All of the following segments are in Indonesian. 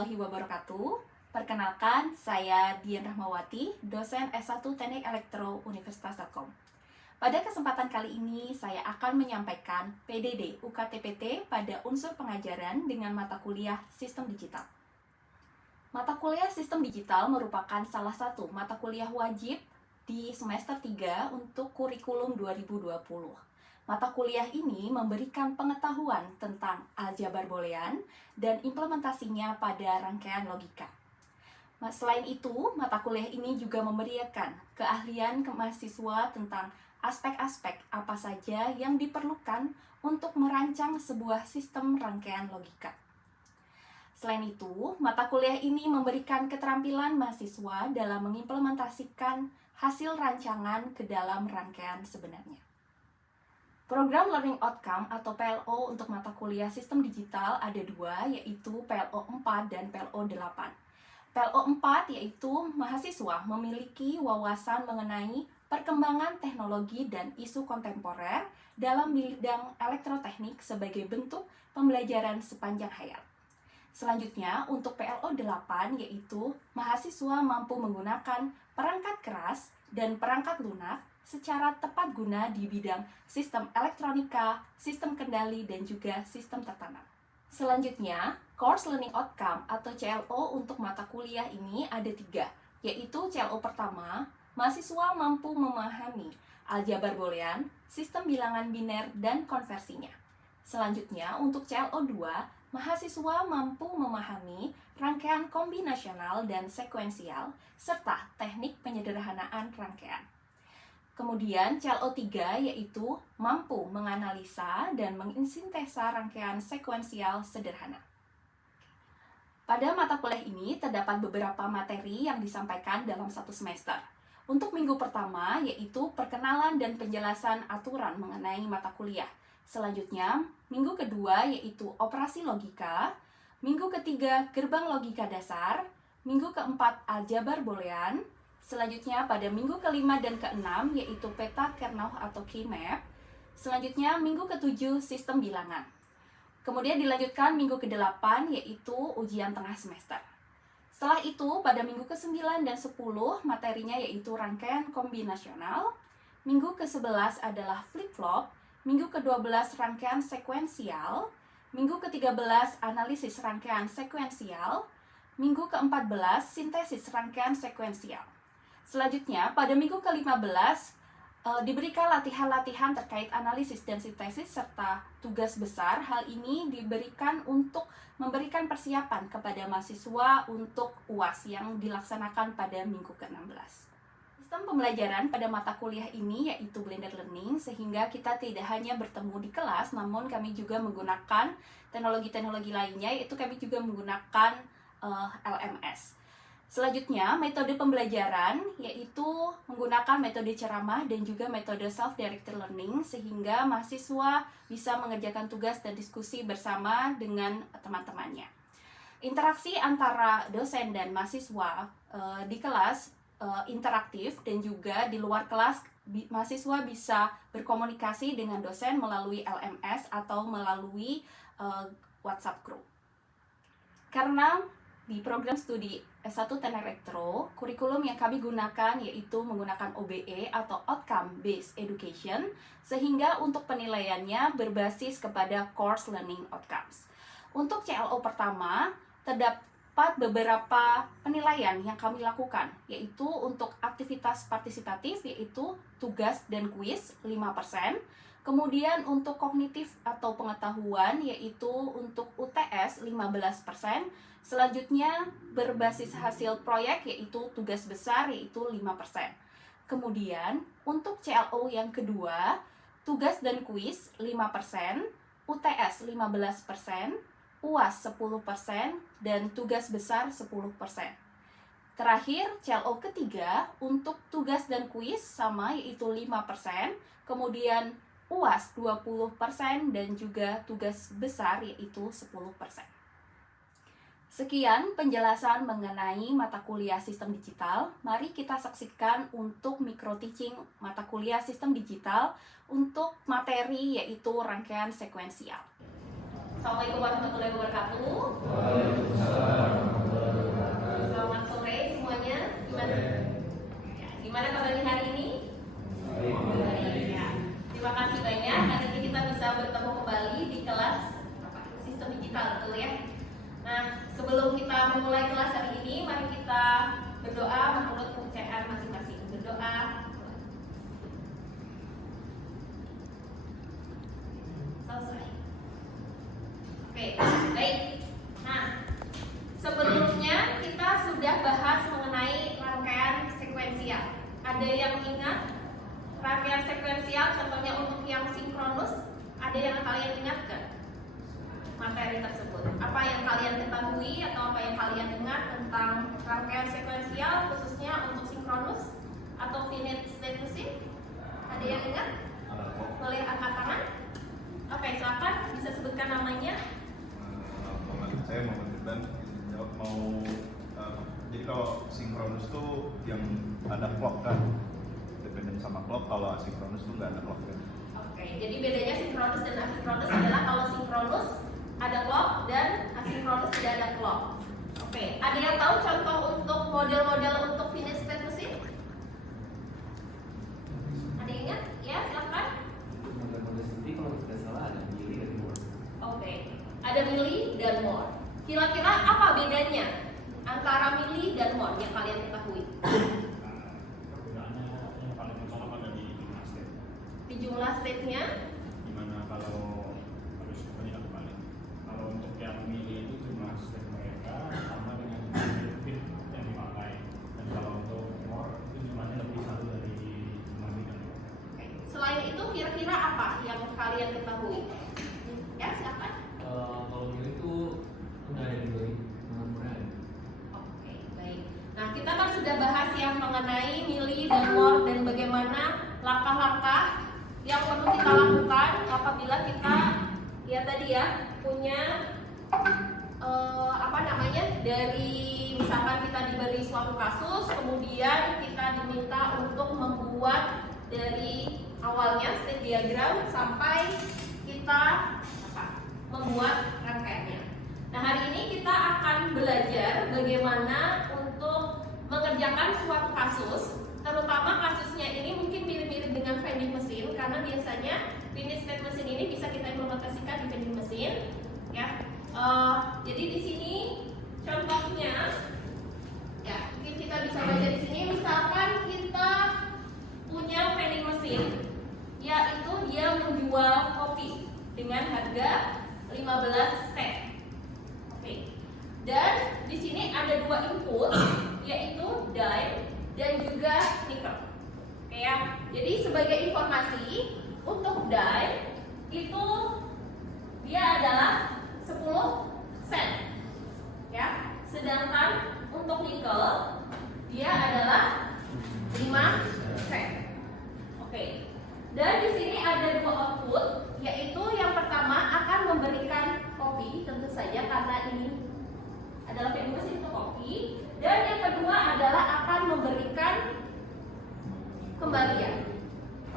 warahmatullahi wabarakatuh. Perkenalkan, saya Dian Rahmawati, dosen S1 Teknik Elektro Universitas Telkom. Pada kesempatan kali ini, saya akan menyampaikan PDD UKT-PT pada unsur pengajaran dengan mata kuliah Sistem Digital. Mata kuliah Sistem Digital merupakan salah satu mata kuliah wajib di semester 3 untuk kurikulum 2020. Mata kuliah ini memberikan pengetahuan tentang aljabar boolean dan implementasinya pada rangkaian logika. Selain itu, mata kuliah ini juga memberikan keahlian ke mahasiswa tentang aspek-aspek apa saja yang diperlukan untuk merancang sebuah sistem rangkaian logika. Selain itu, mata kuliah ini memberikan keterampilan mahasiswa dalam mengimplementasikan hasil rancangan ke dalam rangkaian sebenarnya. Program Learning Outcome atau PLO untuk mata kuliah Sistem Digital ada dua, yaitu PLO 4 dan PLO 8. PLO 4 yaitu mahasiswa memiliki wawasan mengenai perkembangan teknologi dan isu kontemporer dalam bidang elektroteknik sebagai bentuk pembelajaran sepanjang hayat. Selanjutnya, untuk PLO 8 yaitu mahasiswa mampu menggunakan perangkat keras dan perangkat lunak secara tepat guna di bidang sistem elektronika, sistem kendali, dan juga sistem tertanam. Selanjutnya, Course Learning Outcome atau CLO untuk mata kuliah ini ada 3, yaitu CLO pertama, mahasiswa mampu memahami aljabar boolean, sistem bilangan biner, dan konversinya. Selanjutnya, untuk CLO 2, mahasiswa mampu memahami rangkaian kombinasional dan sekuensial, serta teknik penyederhanaan rangkaian. Kemudian CLO 3 yaitu mampu menganalisa dan menginsintesa rangkaian sekuensial sederhana. Pada mata kuliah ini terdapat beberapa materi yang disampaikan dalam satu semester. Untuk minggu pertama yaitu perkenalan dan penjelasan aturan mengenai mata kuliah. Selanjutnya, minggu kedua yaitu operasi logika, minggu ketiga gerbang logika dasar, minggu keempat aljabar boolean. Selanjutnya pada minggu kelima dan keenam yaitu peta Kernow atau key map. Selanjutnya minggu ketujuh sistem bilangan. Kemudian dilanjutkan minggu ke-8 yaitu ujian tengah semester. Setelah itu pada minggu ke-9 dan 10 materinya yaitu rangkaian kombinasional. Minggu ke-11 adalah flip-flop. Minggu ke-12 rangkaian sekuensial. Minggu ke-13 analisis rangkaian sekuensial. Minggu ke-14 sintesis rangkaian sekuensial. Selanjutnya, pada minggu ke-15 diberikan latihan-latihan terkait analisis dan sintesis serta tugas besar. Hal ini diberikan untuk memberikan persiapan kepada mahasiswa untuk UAS yang dilaksanakan pada minggu ke-16. Sistem pembelajaran pada mata kuliah ini yaitu blended learning, sehingga kita tidak hanya bertemu di kelas, namun kami juga menggunakan teknologi-teknologi lainnya, yaitu kami juga menggunakan LMS. Selanjutnya, metode pembelajaran yaitu menggunakan metode ceramah dan juga metode self-directed learning sehingga mahasiswa bisa mengerjakan tugas dan diskusi bersama dengan teman-temannya. Interaksi antara dosen dan mahasiswa di kelas interaktif dan juga di luar kelas mahasiswa bisa berkomunikasi dengan dosen melalui LMS atau melalui WhatsApp group. Karena di program studi S1 Teknik Elektro, kurikulum yang kami gunakan yaitu menggunakan OBE atau Outcome Based Education, sehingga untuk penilaiannya berbasis kepada Course Learning Outcomes. Untuk CLO pertama, terdapat beberapa penilaian yang kami lakukan, yaitu untuk aktivitas partisipatif, yaitu tugas dan kuis 5%, kemudian untuk kognitif atau pengetahuan, yaitu untuk UTS 15%, selanjutnya berbasis hasil proyek yaitu tugas besar yaitu 5%. Kemudian untuk CLO yang kedua, tugas dan kuis 5%, UTS 15%, UAS 10%, dan tugas besar 10%. Terakhir, CLO ketiga untuk tugas dan kuis sama yaitu 5%, kemudian UAS 20% dan juga tugas besar yaitu 10%. Sekian penjelasan mengenai mata kuliah Sistem Digital. Mari kita saksikan untuk micro teaching mata kuliah Sistem Digital untuk materi yaitu rangkaian sekuensial. Assalamualaikum warahmatullahi wabarakatuh. Selamat sore semuanya. Gimana? Gimana kabarnya hari ini? Baik. Ya. Terima kasih banyak. Hari ini kita bisa bertemu kembali di kelas sistem digital, betul ya? Nah, sebelum kita memulai kelas hari ini, mari kita berdoa menurut kepercayaan masing-masing. Berdoa. Selesai. Oke, baik. Nah, sebelumnya kita sudah bahas mengenai rangkaian sekuensial. Ada yang ingat rangkaian sekuensial? Contohnya untuk yang sinkronus, ada yang kalian ingat kan? Materi tersebut. Apa yang kalian ketahui atau apa yang kalian dengar tentang rangkaian sekuensial, khususnya untuk sinkronus atau finite state machine? Ada yang ingat? Boleh angkat tangan? Oke, silakan bisa sebutkan namanya. Saya mau menunjukkan jadi kalau sinkronus tuh yang ada clock kan, dependen sama clock. Kalau asinkronus tuh nggak ada clock kan. Oke, jadi bedanya sinkronus dan asinkronus adalah kalau sinkronus ada clock dan asinkronus tidak ada clock. Oke, ada yang tahu contoh untuk model-model untuk finite state machine? Ada yang ingat? Ya, silakan. Untuk model-model seperti kalau tidak salah ada milli dan more. Oke, ada milli dan more. Kira-kira apa bedanya antara milli dan more yang kalian ketahui? Perbedaannya yang paling utama ada di jumlah state. Di jumlah state-nya? Dimana kalau harus banyak kembali. Kalau untuk yang milli itu jumlah state mereka sama dengan jumlah bit yang dipakai. Dan kalau untuk more itu jumlahnya lebih satu dari jumlah bit yang dipakai. Oke. Selain itu kira-kira apa yang kalian ketahui? Ya, silakan. Kalau milli itu udah ada di bawah mengenai. Oke, baik. Nah, kita kan sudah bahas yang mengenai milli dan more dan bagaimana langkah-langkah yang perlu kita lakukan apabila kita ya tadi ya punya dari misalkan kita diberi suatu kasus, kemudian kita diminta untuk membuat dari awalnya state diagram sampai kita membuat rangkaiannya. Nah, hari ini kita akan belajar bagaimana untuk mengerjakan suatu kasus, terutama kasusnya ini mungkin mirip-mirip dengan vending machine karena biasanya finite state machine ini bisa kita implementasikan di vending machine, ya. Jadi di sini contohnya, ya mungkin kita bisa baca di sini. Misalkan kita punya vending machine, yaitu dia menjual kopi dengan harga 15 sen. Oke. Dan di sini ada dua input, yaitu dime dan juga nickel. Oke ya. Jadi sebagai informasi, untuk dime itu dia adalah 10 sen. Ya. Sedangkan untuk nickel dia adalah 5 sen. Oke. Dan di sini ada dua output, yaitu yang pertama akan memberikan kopi, tentu saja karena ini adalah vending machine untuk kopi, dan yang kedua adalah akan memberikan kembalian.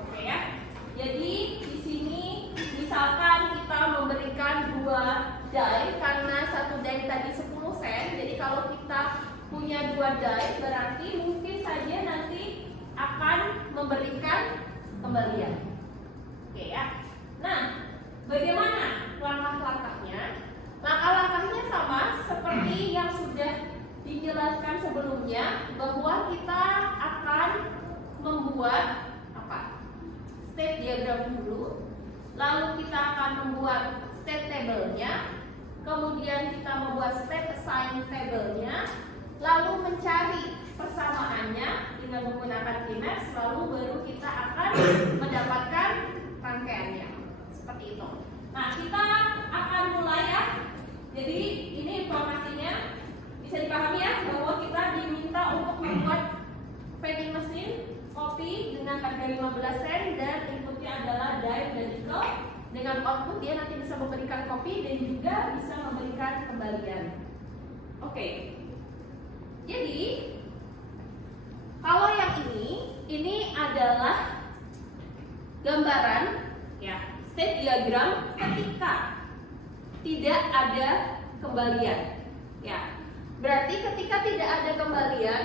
Oke ya. Jadi di sini misalkan kita memberikan dua dime karena satu dime tadi 10 sen. Jadi kalau kita punya dua dime berarti mungkin saja nanti akan memberikan kembalian. Oke ya. Nah, bagaimana langkah-langkahnya? Langkah-langkahnya sama seperti yang sudah dijelaskan sebelumnya, bahwa kita akan membuat state diagram dulu, lalu kita akan membuat state table-nya, kemudian kita membuat state assign table-nya, lalu mencari persamaannya dengan menggunakan Emacs, lalu baru kita akan mendapatkan rangkaiannya. Seperti itu. Nah, kita akan mulai ya. Jadi ini informasinya bisa dipahami ya, bahwa kita diminta untuk membuat vending machine kopi dengan harga 15 sen dan inputnya adalah dime dan nickel. Dengan output dia nanti bisa memberikan kopi dan juga bisa memberikan kembalian. Oke. Jadi kalau yang ini adalah gambaran ya state diagram ketika tidak ada kembalian. Ya. Berarti ketika tidak ada kembalian,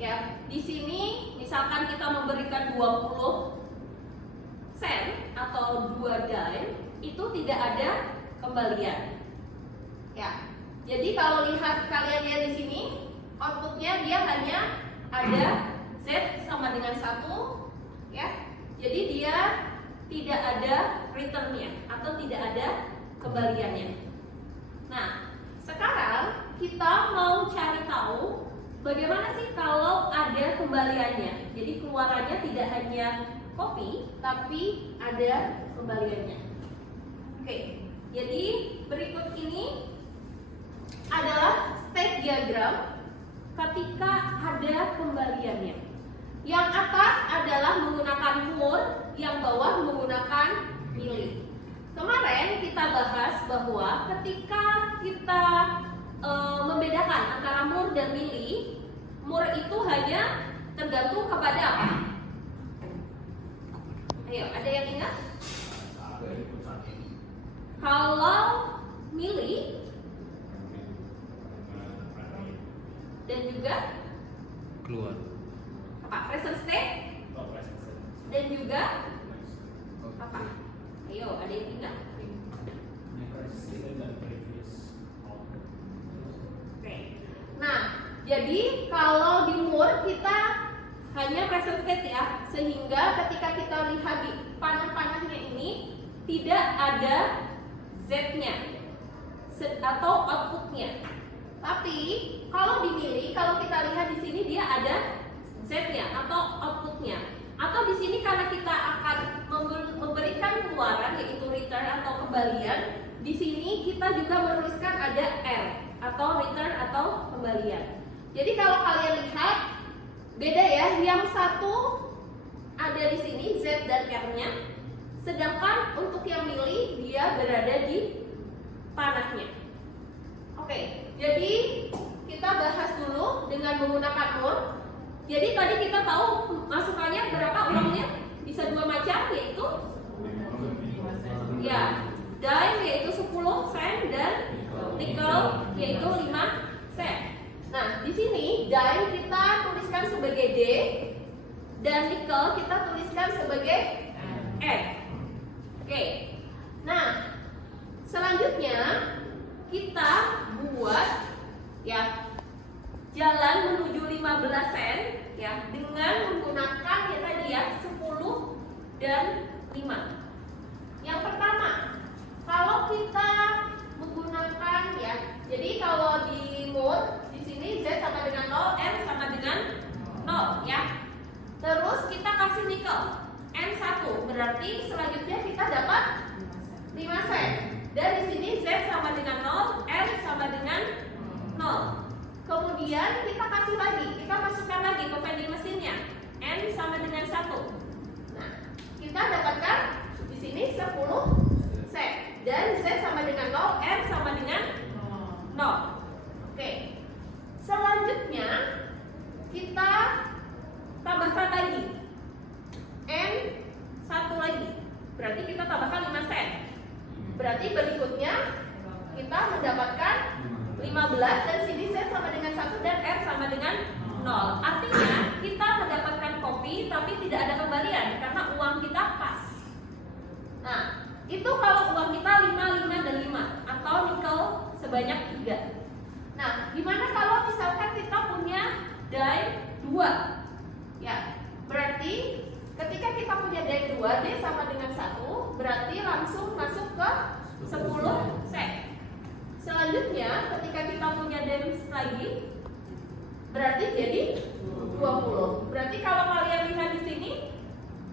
ya, di sini misalkan kita memberikan 20 sen atau 2 dime, itu tidak ada kembalian. Ya. Jadi kalau kalian lihat di sini, outputnya dia hanya ada Z sama dengan 1, ya. Jadi dia tidak ada returnnya atau tidak ada kembaliannya. Nah, sekarang kita mau cari tahu bagaimana sih kalau ada kembaliannya. Jadi keluarannya tidak hanya copy, tapi ada kembaliannya. Oke, jadi berikut ini adalah state diagram ketika ada kembaliannya. Yang atas adalah menggunakan mur, yang bawah menggunakan mili. Kemarin kita bahas bahwa ketika kita membedakan antara mur dan mili, mur itu hanya tergantung kepada apa? Ayo, ada yang ingat? Kalau mili dan juga Keluar. apa? Present state dan juga apa? Ayo, ada yang ingat? Oke. Nah, jadi kalau di mur kita hanya present state ya, sehingga ketika kita lihat di panah-panahnya ini tidak ada Z-nya atau outputnya. Tapi kalau di mili, kalau kita lihat di sini dia ada Z-nya atau outputnya. Atau di sini karena kita akan memberikan keluaran yaitu return atau kembalian, di sini kita juga menuliskan ada R atau return atau kembalian. Jadi kalau kalian lihat beda ya, yang satu ada di sini Z dan R-nya, sedangkan untuk yang mili dia berada di panahnya. Oke, jadi kita bahas dulu dengan menggunakan mur. Jadi tadi kita tahu masukannya berapa uangnya? Bisa 2 macam, yaitu ya, dime yaitu 10 sen dan nickel yaitu 5 sen. Nah, di sini dime kita tuliskan sebagai D dan nickel kita tuliskan sebagai N. Oke. Nah, selanjutnya kita buat ya jalan menuju 15 sen ya dengan menggunakan ya tadi ya 10 dan 5. Yang pertama, kalau kita menggunakan ya, jadi kalau di mur di sini Z sama dengan 0, N sama dengan 0 ya. Terus kita kasih nickel N1, berarti selanjutnya kita dapat 5 sen. Dan di sini Z sama dengan 0, N sama dengan 0. Kemudian kita kasih lagi, kita masukkan lagi ke vending mesinnya N sama dengan 1. Nah, kita dapatkan di sini 10 sen. Dan Z sama dengan 0, N sama dengan 0. Oke. Selanjutnya kita tambahkan lagi N1 lagi. Berarti kita tambahkan 5 sen. Berarti berikutnya kita mendapatkan 15 dan sini Z sama dengan 1 dan R sama dengan 0. Artinya kita mendapatkan kopi tapi tidak ada kembalian karena uang kita pas. Nah, itu kalau uang kita 5, 5 dan 5 atau nikel sebanyak 3. Nah, gimana kalau misalkan kita punya dime 2? Ya, berarti ketika kita punya dime 2, D sama dengan 1, berarti langsung masuk ke 10 sen. Selanjutnya ketika kita punya dime lagi, berarti jadi 20. Berarti kalau kalian lihat di sini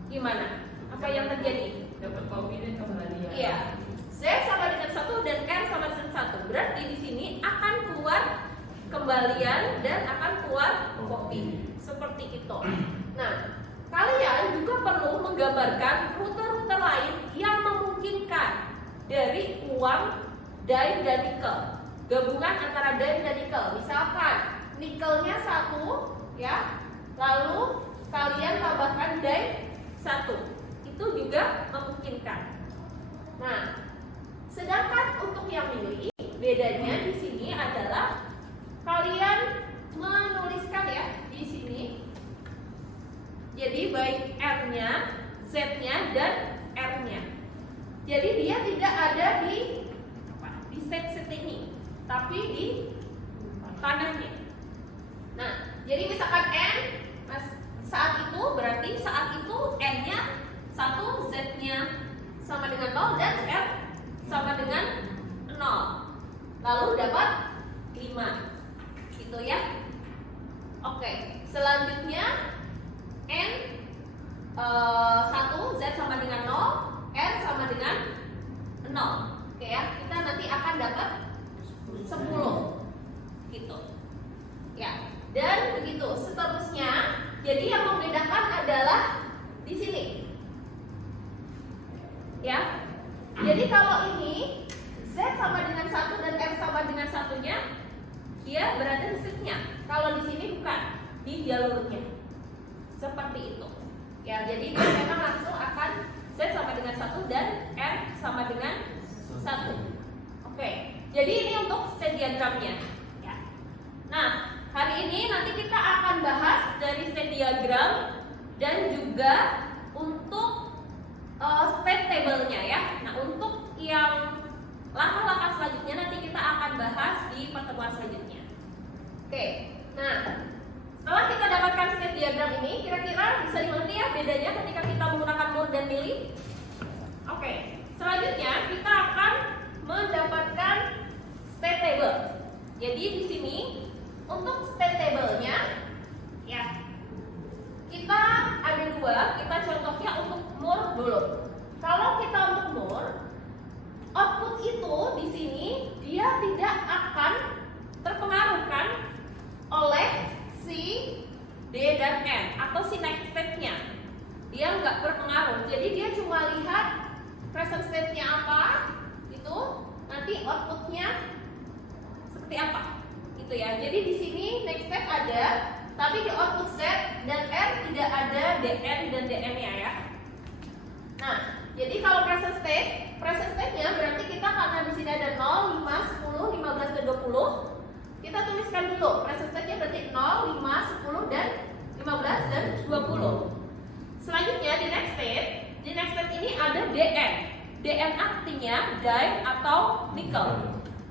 gimana? Apa yang terjadi? Dapat kopi dan kembalian. Iya. Z sama dengan 1 dan R sama dengan 1. Berarti di sini akan keluar kembalian dan akan keluar kopi. Seperti itu. Nah, kalian juga perlu menggambarkan rute-rute lain yang memungkinkan dari uang dime dan nickel. Gabungan antara dime dan nickel. Misalkan nikelnya 1 ya, lalu kalian tambahkan dime 1. Itu juga memungkinkan. Nah, Sedangkan untuk yang mili, bedanya di sini adalah kalian menuliskan ya di sini. Jadi baik R-nya, Z-nya dan R-nya. Jadi dia tidak ada di state ini, tapi di tanahnya. Nah, jadi misalkan N saat itu berarti saat itu N-nya 1, Z-nya sama dengan 0 dan R sama dengan 0. Lalu dapat 5. Gitu ya. Oke, selanjutnya N 1, Z sama dengan 0, R sama dengan 0. Oke ya, kita nanti akan dapat 10 gitu ya. Dan begitu seterusnya. Jadi yang membedakan adalah di sini ya. Jadi kalau ini Z sama dengan 1 dan R sama dengan 1-nya, dia berada di setnya. Kalau di sini bukan, di jalurnya. Seperti itu ya. Jadi dia memang langsung akan Z sama dengan 1 dan R sama dengan 1. Oke, jadi ini untuk state diagramnya ya. Nah, hari ini nanti kita akan bahas dari state diagram dan juga untuk state table-nya ya. Nah, untuk yang langkah-langkah selanjutnya nanti kita akan bahas di pertemuan selanjutnya. Oke, nah setelah kita dapatkan state diagram ini, kira-kira bisa dimengerti ya bedanya ketika kita menggunakan Moore dan Mealy? Oke, selanjutnya kita akan mendapatkan state table. Jadi di sini untuk state table-nya ya, kita ada dua. Kita contohnya untuk Moore dulu. Kalau kita untuk Moore, output itu di sini dia tidak akan terpengaruhkan oleh si D dan N atau si next state-nya. Dia nggak berpengaruh. Jadi dia cuma lihat present state-nya apa, itu nanti output-nya seperti apa, gitu ya. Jadi di sini next step ada, tapi di output Z dan R tidak ada DN dan DM-nya ya. Nah, jadi kalau present state-nya berarti kita karena di sini ada 0, 5, 10, 15 dan 20. Kita tuliskan dulu present state-nya berarti 0, 5, 10 dan 15 dan 20. Selanjutnya di next state ini ada DN. DN artinya dime atau nickel.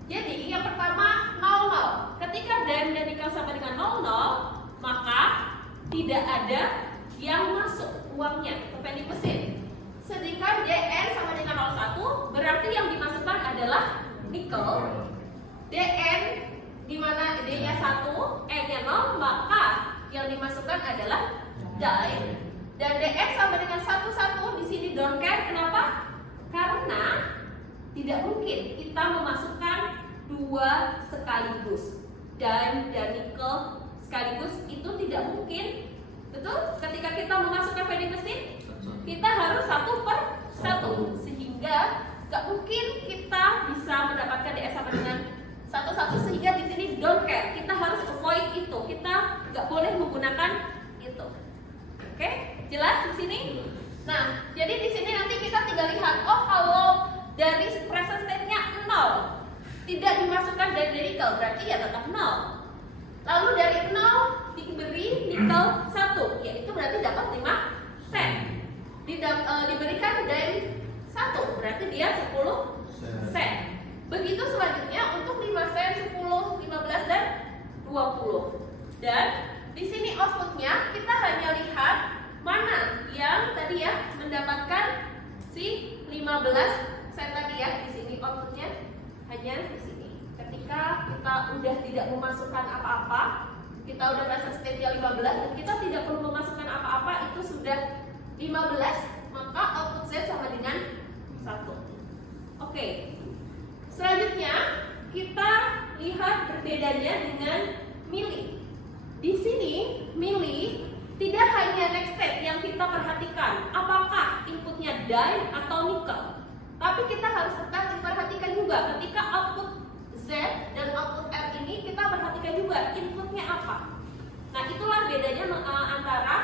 Jadi yang pertama 00. Ketika dime dan nickel sama dengan 00, maka tidak ada yang masuk uangnya ke vending machine. Sedangkan DN sama dengan 01, berarti yang dimasukkan adalah nickel. DN di mana D-nya 1, N-nya 0, maka yang dimasukkan adalah dime. Dan DX sama dengan 11 di sini don't care. Kenapa? Karena tidak mungkin kita memasukkan dua sekaligus. Dime dan nickel sekaligus itu tidak mungkin. Betul? Ketika kita memasukkan vending machine, kita harus 1/1, sehingga gak mungkin kita bisa mendapatkan DS sama dengan 11, sehingga di sini don't care. Kita harus avoid itu. Kita gak boleh menggunakan itu. Oke, jelas di sini? Nah, jadi di sini nanti kita tinggal lihat, oh kalau dari present state-nya 0 tidak dimasukkan dari nickel, berarti ya tetap 0. Lalu dari 0 diberi nickel 1, yaitu berarti dapat 5 sen. Diberikan dari 1, berarti dia 10 sen. Begitu selanjutnya untuk 5 sen, 10, 15 dan 20. Dan di sini outputnya kita hanya lihat mana yang tadi ya mendapatkan si 15 sen tadi ya. Di sini outputnya hanya di sini. Ketika kita udah tidak memasukkan apa-apa, kita udah present state-nya 15 dan kita tidak perlu memasukkan apa-apa, itu sudah 15, maka output Z sama dengan 1. Oke. Selanjutnya kita lihat perbedaannya dengan Mealy. Di sini Mealy tidak hanya next step yang kita perhatikan apakah inputnya dime atau nickel, tapi kita harus tetap perhatikan juga ketika output Z dan output R ini kita perhatikan juga inputnya apa. Nah, itulah bedanya antara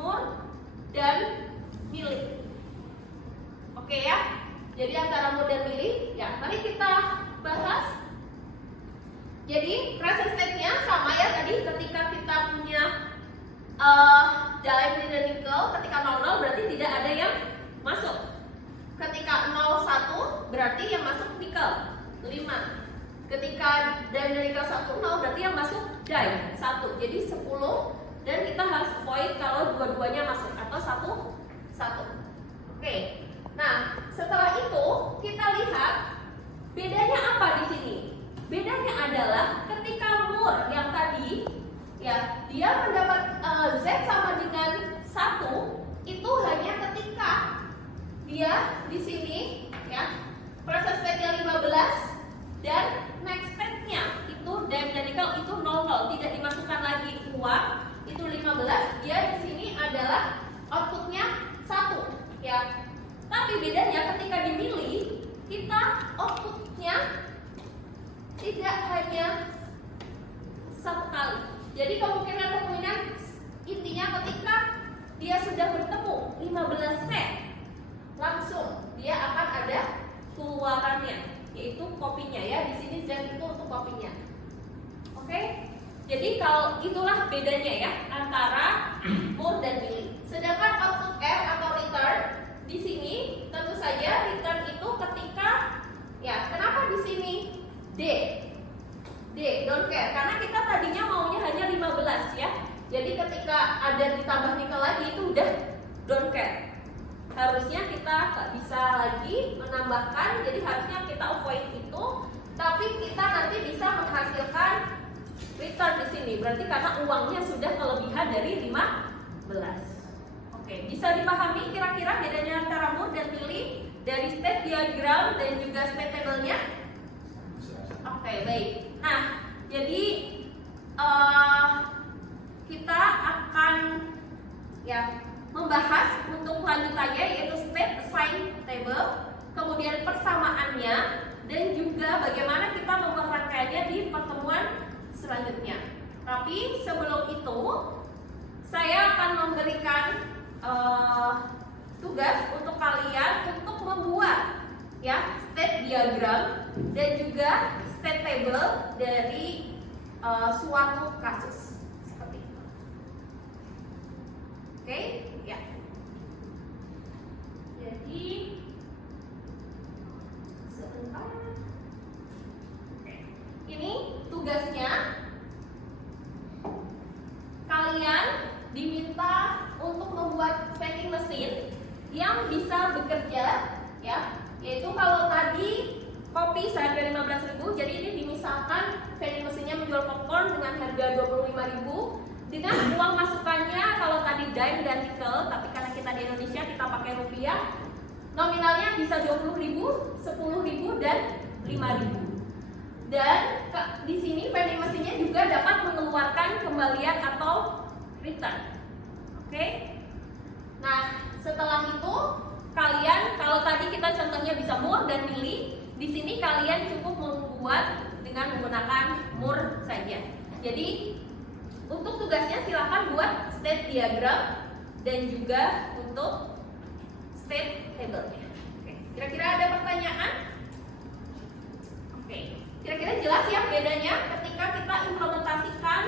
Moore dan Mealy. Oke ya. Jadi antara Moore dan Mealy, ya diamond dan nikel, ketika 00 berarti tidak ada yang masuk. Ketika 01 berarti yang masuk nikel 5. Ketika diamond dan nikel 10 berarti yang masuk diamond 1. Jadi 10 dan kita harus avoid kalau dua-duanya masuk atau satu. Oke. Nah, setelah itu kita lihat bedanya apa di sini. Bedanya adalah ketika mur yang tadi ya dia mendapat Z sama dengan 1 itu hanya ketika dia di sini ya proses state-nya 15 dan next state-nya itu diamond dan nikel itu 00 tidak dimasukkan lagi uang itu 15 dia di sini adalah outputnya 1 ya. Tapi bedanya ketika dimilih kita outputnya tidak hanya satu kali. Jadi kemungkinan intinya ketika dia sudah bertemu 15 set langsung dia akan ada keluarannya yaitu kopinya ya. Di sini Z itu untuk kopinya. Oke? Jadi kalau itulah bedanya ya antara mur dan milih. Sedangkan output R atau return di sini tentu saja return itu ketika ya kenapa di sini D don't care karena kita tadinya maunya hanya 15 ya. Jadi ketika ada ditambah nikel lagi itu udah don't care. Harusnya kita nggak bisa lagi menambahkan, jadi harusnya kita avoid itu. Tapi kita nanti bisa menghasilkan return di sini. Berarti karena uangnya sudah kelebihan dari 15. Oke, bisa dipahami kira-kira bedanya antara mur dan milih dari state diagram dan juga state table-nya? Oke, baik. Nah, jadi kita akan ya membahas untuk lanjutannya yaitu state assign table, kemudian persamaannya dan juga bagaimana kita memperangkainya di pertemuan selanjutnya. Tapi sebelum itu saya akan memberikan tugas untuk kalian untuk membuat ya state diagram dan juga state table dari suatu kasus seperti itu. Oke, ya. Jadi sebentar. Oke. Ini tugasnya kalian diminta untuk membuat vending machine yang bisa bekerja ya, yaitu kalau tadi kopi seharga 15.000, jadi ini dimisalkan vending mesinnya menjual popcorn dengan harga 25.000 dengan uang masukannya kalau tadi dime dan nikel, tapi karena kita di Indonesia kita pakai rupiah, nominalnya bisa 20.000, 10.000 dan 5.000. Dan di sini vending mesinnya juga dapat mengeluarkan kembalian atau return. Oke. Nah, setelah itu kalian kalau tadi kita contohnya bisa mur dan milih, di sini kalian cukup membuat dengan menggunakan mur saja. Jadi untuk tugasnya silakan buat state diagram dan juga untuk state table-nya. Oke. Kira-kira ada pertanyaan? Oke. Kira-kira jelas ya bedanya ketika kita implementasikan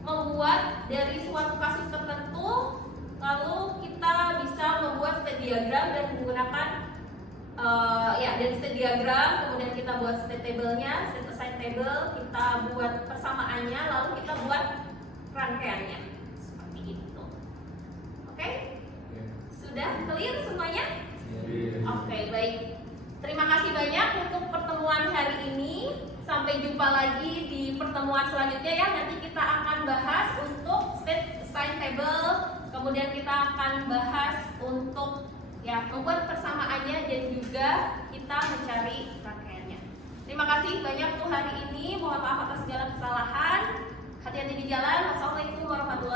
membuat dari suatu kasus tertentu, lalu kita bisa membuat state diagram dan menggunakan dari state diagram, kemudian kita buat state table-nya, state assign table, kita buat persamaannya, lalu kita buat rangkaiannya seperti itu. Oke? Sudah clear semuanya? Oke, baik. Terima kasih banyak untuk pertemuan hari ini. Sampai jumpa lagi di pertemuan selanjutnya ya. Nanti kita akan bahas untuk state assign table, kemudian kita akan bahas untuk ya membuat persamaannya dan juga kita mencari rangkaiannya. Terima kasih banyak untuk hari ini. Mohon maaf atas segala kesalahan. Hati-hati di jalan. Wassalamualaikum warahmatullahi wabarakatuh.